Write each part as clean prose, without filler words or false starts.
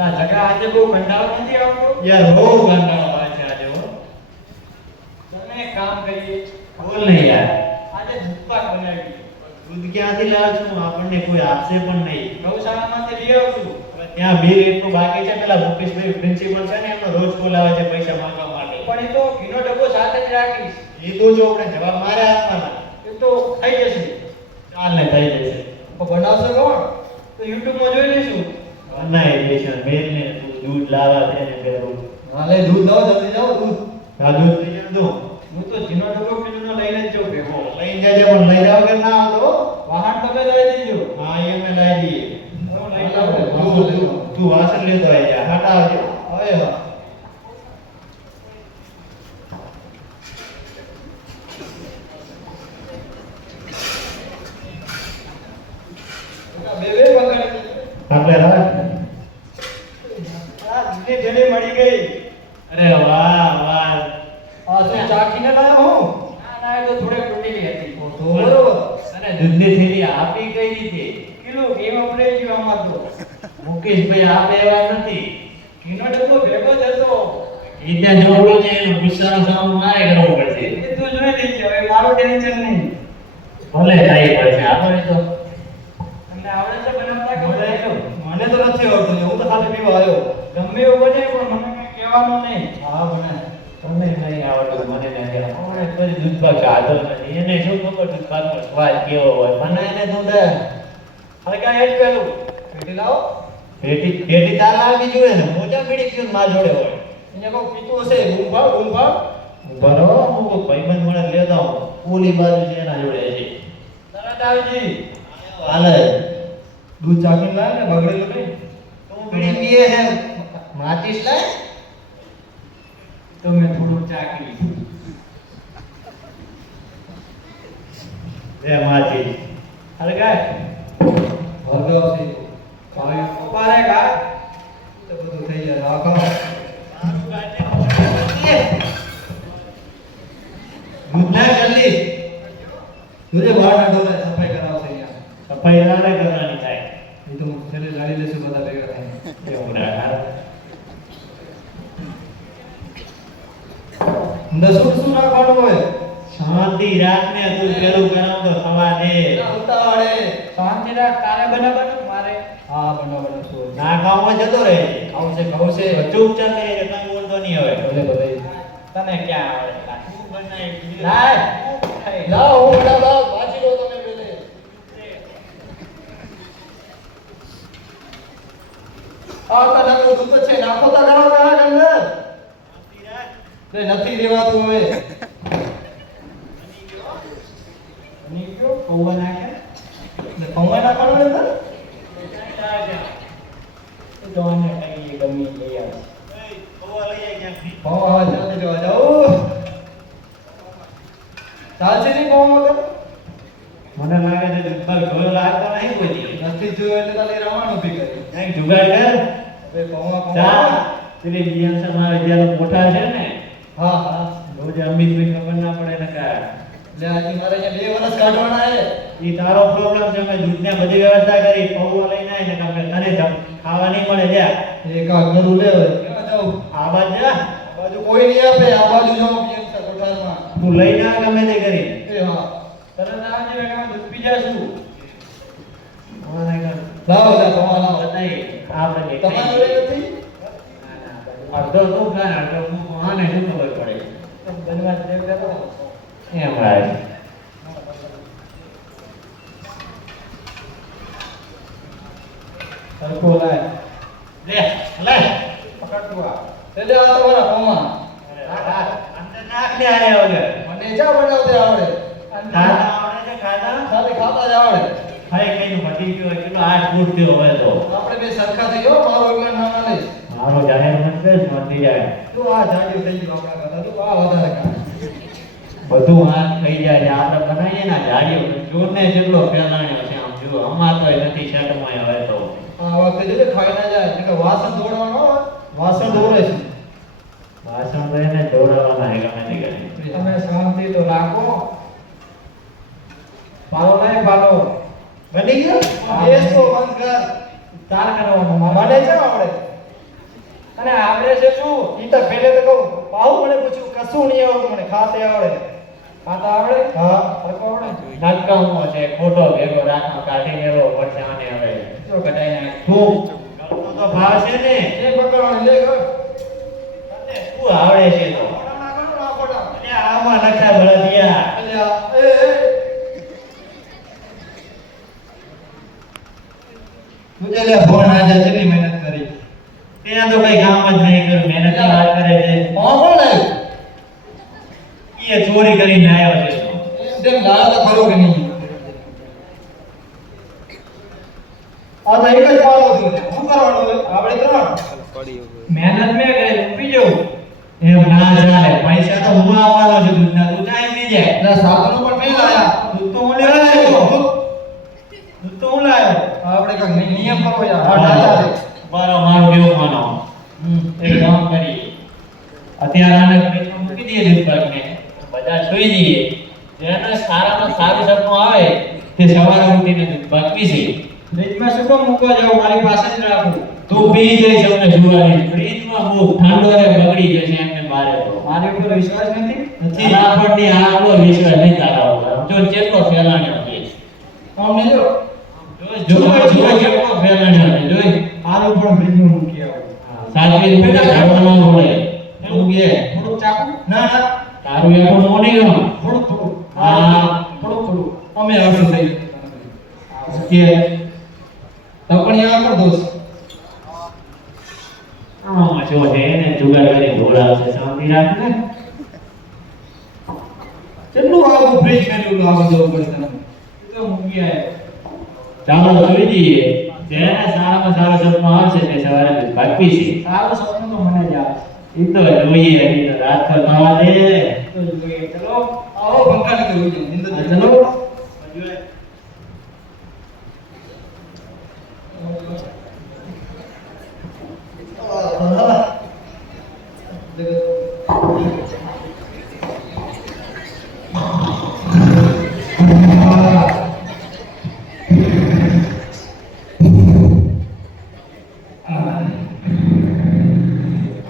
આ ઝઘડા આજે બહુ કંટાળો નથી આવતો યાર બહુ કંટાળો આવે છે આજે હો. તમે એક કામ કરીએ બોલ ને યાર. આજે દૂધપાક બનાવી દૂધ ક્યાંથી લાવ છું? આપણને કોઈ આપશે પણ નહીં. ગૌશાળામાંથી લઈ આવશું. હવે ત્યાં બિલ એટલું બાકી છે. પેલા મુકેશભાઈ પ્રિન્સિપલ છે ને એમનો રોજ કોલ આવે છે પૈસા માંગવા માટે. પણ એ તો ઘીનો ડબ્બો સાથે જ રાખીશ. એ તો જો આપણે જવાબ મારે આપવાના. એ તો થઈ જશે. ચાલ ને થઈ જશે. તો બનાવશે કોણ? તો યુટ્યુબમાં જોઈ લઈશું. બનાવી દઈશું. મેલ ને દૂધ લાવવા છે ને પેલું. હાલે દૂધ લાવો, જલ્દી જાઓ દૂધ. આ દૂધ લઈ જાવ તું. હું તો ઘીનો ડબ્બો કિલોનો લઈને જ જાઉં ભેગો. લઈ જજે પણ લઈ જાવ કે ના આવતો. વાહન તમે લઈ દેજો. હા એ મેં લઈ દઈએ. હું લઈ જાઉં. તું વાસણ લેતો આવી જા. હાટા આવજો. હવે હા. બે બે પકડી. આપણે રાખ. આ દૂધની થેલી મળી ગઈ. અરે વાહ વાહ. આ શું ચાખીને લાયો હું? ના એ તો થોડી તૂટેલી હતી. બરોબર. અને દૂધની થેલી આપી કઈ રીતે? કિલો ઘી વપરાઈ ગયું આમાં તો. મુકેશભાઈ આપે એવા નથી. ઘીનો ડબ્બો ભેગો જ હતો. એ ત્યાં જોડો છે એનો ગુસ્સાનો સામનો મારે કરવો પડશે. એ તું જોઈ લેજે, હવે મારું ટેન્શન નહીં. ભલે થાય પડશે આપણે તો. તમને આવડે છે બનાવતા કે મને નહીં? મને તો નથી આવડતું. હું તો ખાલી પીવા આવ્યો. ગમે એવું બને પણ મને કઈ કહેવાનું નહીં. હા મને તમને નહીં આવડતું. મને નથી આવડતું. આપણે કોઈ દૂધપાક ખાધો નથી. એને શું ખબર દૂધપાકનો સ્વાદ કેવો હોય? મને એને દૂધ હવે કાંઈ હેડ પેલું પેટી લાવો. પેટી તારા આવી જોઈએ ને. મોજા પીડી પીવું મા જોડે હોય. અહીંયા કોઈ પીતું હશે. ગુંભાવ. બરો હું કોઈ ભાઈબંધ મળે લેતા હું. ઓલી બાજુ છે એના જોડે છે. તરત આવજી. હાલે. દૂધ ચાખીને લાય ને, બગડેલું નહીં. તું પીડી પીએ છે. માચીસ લાય. તો મેં થોડું ચાખી. રે માચીસ. અરે કાંઈ ભરગવ છે. હવે ઉપારે કા તો બધું થઈ જાય. રાખો. દૂધ ના જલ્દી. તુજે બહાર ના ડોલે સફાઈ કરાવશે અહીંયા. સફાઈ ના કરવાની થાય. એ તો છેલ્લે લાડી લેશું બધા ભેગા થઈને. એવું ના થાય. અંદર શું રાખવાનું હોય? શાંતિ રાખને. તું પેલું ગરમ તો થવા દે. ઉતાવળે શાંતિ રાખ. તારે બનાવવાનું મારે? હા બનાવવાનું છું. ના ખાવામાં જતો રહે. આવશે ચૂપચાપ રહે. કઈ બોલતો નહીં હવે. ભલે તને ક્યાં આવડે? તું બનાવી. લાય લાવ હું લાવ વાંચી લો તમે પેલે. આ કલાક દૂધ છે. નાખો તો કરો કરા અંદર. નથી રેવાતું હવે. ની કયો પૌવા નાખે ને પૌવા નાખવાનું અંદર. તો જોવાને કઈ ગમી લઈ આવે. પૌવા હવે જલ્દી જોવા જાઓ. ચાલશે નહીં પૌવા વગર? મને લાગે છે દૂધપાક જોયો લાગતો નહીં કોઈ. નથી જોયું એટલે તારે રવાનું ઉભી કરી. એક જુગાડ કર. હવે પૌવા જા. પેલી બીએમસી મારે જ્યારે મોટા છે ને હા હા. રોજ અમિતભાઈ ખબર ના પડે ને કા. એટલે આજે મારે અહીંયા 2 વર્ષ કાઢવાના છે. ઈ તારો પ્રોબ્લેમ છે. મેં દૂધને બધી વ્યવસ્થા કરી. પૌવા લઈને આવીને તમે તને ખાવા નહીં મળે. જા એક આ ઘરું લે હવે. કેવા જાવ? આ બાજુ જા. આ બાજુ કોઈ નહીં આપે. આ બાજુ જાઓ પીએમ સર કોઠારમાં. તું લઈને આ ગમે તે કરી. એ હા. તરત આવજે વેગા દૂધ પી જાશું. મને લાવો પૌવા લાવો. બતાઈ આપણે તમારી જોડે નથી? અડધો તું ખાય અડધો હું આને શું ખબર પડે. બનવા દેવ કરો. એમ રાય. સરખો લાય. લે લે પકડતું આ. એટલે આ તમારા પૌવા. અંદર નાખ ને આયા વગર. મને ચા બનાવતે આવડે. ખાતા આવડે છે ખાતા? ખાલી ખાતા જ આવડે. ખાઈ કઈનું મટી ગયો કેટલો 8 ફૂટ થયો હવે તો. આપણે બે સરખા થઈ ગયો. મારો એકલા ના માને. મારો જાહેર મંત્ર જ મટી જાય. તું આ જાડ્યું થઈ ગયું આપણા કરતા. તું આ વધારે ખા. બધું હાથ થઈ જાય છે. આપણે બનાવીએ ને જાડીઓ જોરને જેટલો ફેલાણ્યો છે. આમ જો અમાર તો નથી શર્ટમાં હવે તો. આ વખતે જોજે ખાઈ ના જાય. એટલે વાસણ ધોવાનું હોય. વાસણ ધોરે છે. વાસણ રહીને દોડાવવાના હે ગમે તે કરી. તમે શાંતિ તો રાખો. પાલો નહીં પાલો. બની ગયો? ગેસ તો બંધ કર. તાર કરવાનો મને છે આવડે. અને આવડે છે શું? ઈ તો પહેલે તો કહું પાહુ મને પૂછ્યું કશું નહીં આવડતું મને ખાતે આવડે. ખાતા આવડે? હા સરખો આવડે? નકામો છે ખોટો ભેગો રાખો કાઢી લેવો પડશે આને હવે જો કઢાઈ નાખ. તું કરતો તો ભાવ છે ને એ પકડવાનું લે કર. તને શું આવડે છે તો અને આમાં નખા બળદિયા અલ્યા એ તું લે ફોન આજે કેટલી મહેનત કરી. ત્યાં તો કઈ કામ જ નહીં કર્યું મહેનત ની વાત કરે છે કોણ કોણ લાવ્યું? એ ચોરી કરીને આવ્યો છે તેમ લાવો તો ખરો કે નહીં? આ તો એક જ પાડો થયો છે. શું કરવાનું હવે? આપણે ત્રણ. મહેનત મેં કરી મૂકી જવું એમ ના ચાલે પૈસા તો હું આવવાનો છું દૂધના તું કાંઈ નહીં જાય એટલે સાધનો પણ નહીં લાયા. દૂધ તો હું લેવા આવ્યો દૂધ તો હું લાવ્યો આપણે કંઈક નિયમ કરવો યાર. હા, આ મારો મારું કેવું માનો હમ. એક કામ કરીએ અત્યારે આને ફ્રીજમાં મૂકી દઈએ દૂધ પાકને બધા જોઈ જઈએ જેને સારામાં સારું સપનું આવે તે સવારે ઉઠીને દૂધ પાક પીશે ફ્રીજમાં શું કામ મૂકવા જાવ? મારી પાસે જ રાખું. તું પી જઈશ અમને જોવાની ફ્રીજમાં મૂક ઠંડો રે બગડી જશે એમને મારે તો મારી ઉપર વિશ્વાસ નથી. નથી આપણને આટલો વિશ્વાસ નહીં તારા ઉપર જો જેટલો ફેલાણ્યો છે અમને જો જો જેટલો ફેલાણ્યો છે જોઈ મારું પણ ફ્રીજમાં મૂકી આવો. સાચવી રૂપિયા ઝાડવાનો બોલે એવું કે થોડુંક ચાકુ? ના ના તારું એકો મોની ગયો થોડુંક થોડુંક. હા થોડુંક થોડુંક. અમે આવશું થઈ કે તપણિયા કર દોસ્ત. આમાં જો છે એને જુગાર કરી ઢોળાવશે શાંતિ રાખને કેટલું આવું ફ્રીજ મેલ્યું આવું જવું પડશે તને. એ તો મૂકી આવ્યો. ચાલો જોઈ જઈએ જેને સારામાં સારો સપનો આવશે તે સવારે દૂધ પાક પીશે સારું સપનું તો મને જ આવે એ તો જોઈએ એ તો રાત પર થવા દે છે. તો જોઈએ. ચલો આવો પંખા નીચે હોઈ જાઓ. નિંદર હા, ચલો. ચલો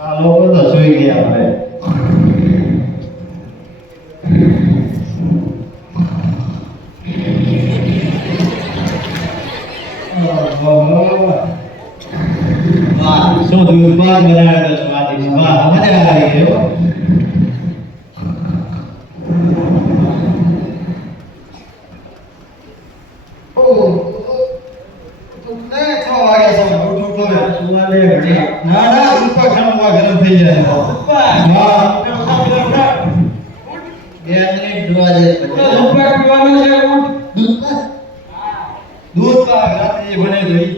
આ લોકો તો સુઈ ગયા હવે વાહ શું દૂધ પાક બનાવ્યો છો આજે વાહ મજા આવી ગઈ હો ના ના દૂધ પાક ઠંડુ ગરમ થઈ જાય. હા. 2 મિનિટ જોવા દે દૂધ પાક પીવાનો છે ઊંટ. દૂધ પાક રાત્રે જે બને તો ઈ.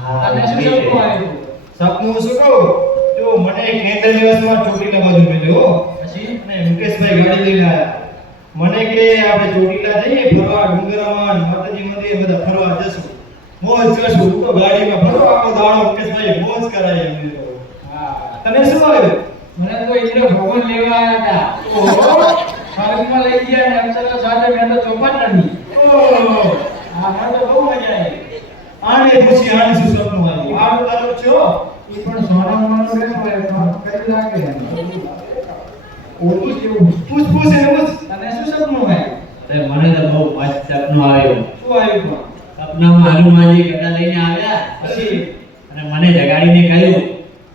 હા તને શું સપનું આવ્યું? સપનું શું કહું જો મને એક કેન્દ્ર દિવસમાં ચોટીલા બાજુ મળ્યો પછી અને મુકેશભાઈ ગાડી લઈને આવ્યા મને કે આપણે ચોટીલા જઈએ ફરવા ડુંગરામાં માતાજી મંદિર બધા ફરવા જશું મોજ કરશું હું તો ગાડીમાં ફરવા આખો દાડો મુકેશભાઈ મોજ કરાય એમને તો. હા. તને શું આવ્યું મને કોઈ ઇન્દ્ર ભગવાન લેવા આવ્યા હતા. સ્વર્ગમાં લઈ ગયા ને અક્ષરો સાથે મેં તો ચોપટ રમી. ઓહ હા, મને તો બહુ મજા આવી. આને પૂછી આને શું સપનું આવ્યું આનું તારું છો ઈ પણ સોનામાં રહેતો હોય પણ કઈ લાગે એમ. ઓલું જ એવું. પૂછ પૂછ એને પૂછ તને શું સપનું આવ્યું? અરે મને તો બહુ મસ્ત સપનું આવ્યું શું આવ્યું પણ? સપનામાં હનુમાનજી ગદા લઈને આવ્યા પછી અને મને જગાડીને કહ્યું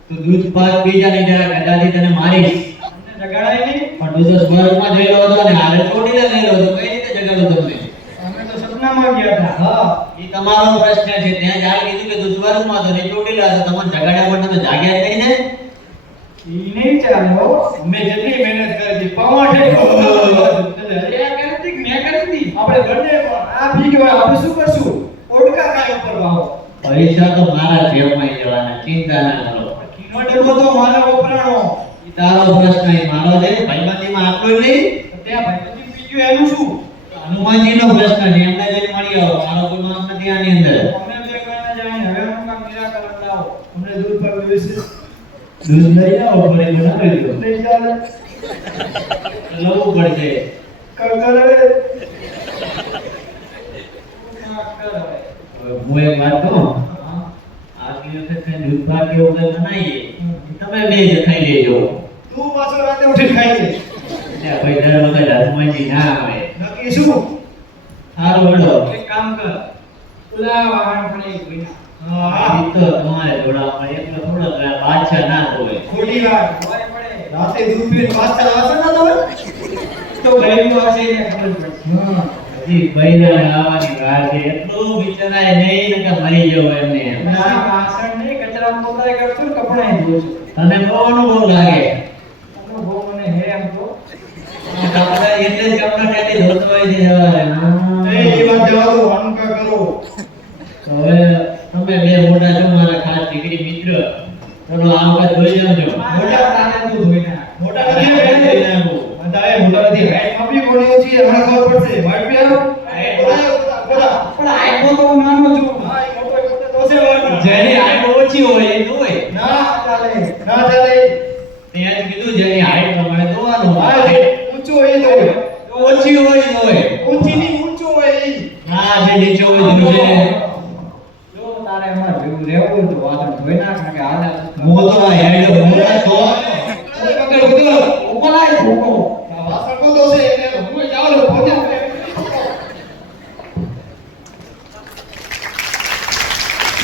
તું દૂધ પાક પી જા નહીં જરા ગદાથી તને મારીશ તમને જગાડાય નહીં? પણ તું તો સ્વર્ગમાં જયેલો હતો અને હારે ચોટીને લયેલો હતો કઈ રીતે જગાડું તમને અમે તો સપનામાં ગયા હતા. હા એ તમારો પ્રશ્ન છે ત્યાં જાણ કીધું કે તું સ્વર્ગમાં હતો ને ચોટીલા હતો તમને જગાડ્યા પણ તમે જાગ્યા જ નહીં ને ઈ નહીં ચાલે હો. અમે જેટલી મહેનત કરી હતી પવાઠે અરે આ કરતી કે મેં કરતી? આપણે બંને પણ આ ભીગ હોય આપણે શું કરશું ઓડકા કાય ઉપર વાહો પૈસા તો મારા જેબમાં જવાના ચિંતા ના કરો કિલો ડબ્બો તો મારા વપરાણો એ તારો પ્રશ્ન એ મારો છે ભાઈબંધીમાં આટલું જ નહીં તો ત્યાં ભાઈબંધી બીજું એનું શું? હનુમાનજીનો પ્રશ્ન છે એમને જઈને મળી આવો મારો કોઈ વાંક નથી આની અંદર અમે બે કઈને જાણીને હવે હું કામ નિરાકરણ લાવો. અમને દૂધ પર વિશે દૂધ લઈ આવો ઘરે બનાવી દો લઈ ચાલે લવું પડશે કરે હવે હું એક વાત કહું આગલી વખતે દૂધ ભાત કેવું કંઈ બનાવીએ તમે બે જ ખાઈ લેજો. તું પાછો રાતે ઉઠીને ખાઈ લે. એટલે ભાઈ દર વખત હસમાજી ના આવે. નક્કી શું? સારું હેડો. એક કામ કર ઓલા વાહન પણ એક વિના હા, ઈ તો તમારે જોડામાં એટલે થોડોક બાદશાહ ના હોય. ખોટી વાત. હોય પડે રાતે દૂધ પીને પાછા આવશે ને તમે? તો ગયું હશે ને ખબર પડશે હા. હજી બૈરાને આવવાની વાર છે. એટલું બિચારાએ નહીં ને કે મરી જવો એમને. ના વાસણ નહીં કચરા પોતાય કરશું ને કપડાય ધોઉં છું તને બહુ અનુભવ લાગે. અનુભવ મને હે એમ તો કપડા એટલે જ કપડા ત્યાંથી ધોતો હોય છે સવારે. એ વાત જવા દો, હંકા કરો. તો હવે તમે બે મોટા છો મારા ખાસ દીકરી મિત્ર. ચલો આમ કાંઈ જોઈ જજો. મોટા પ્રાણે તું ધોઈ નાખ મોટા નથી ભાઈ. બધાએ મોટા નથી. હાઈટ માપી બોલ્યો છે, હમણાં ખબર પડશે. વાટ પે આવો. બોલા. પણ આયકો તો હું નાનો છું હા, એ મોટો તો છે વાટ. જેની હાઈટ ઓછી હોય એ ધોય. ના ચાલે ના ચાલે. ત્યાં જ કીધું જેની હાઈટ પ્રમાણે ધોવાનું. હા, જે ઊંચો હોય એ તો હોય. ઓછી હોય એ ધોય. ઊંચી ની ઊંચો હોય એ. હા જે નીચે હોય ધીરું છે. જો તારે એમાં ભેગું રહેવું તો વાસણ ધોઈ નાખ ને કે હાલે મોટો હેડ મોટા તો પકડ પકડ. ઉકલાય ધોકો વાસણ કોતો છે.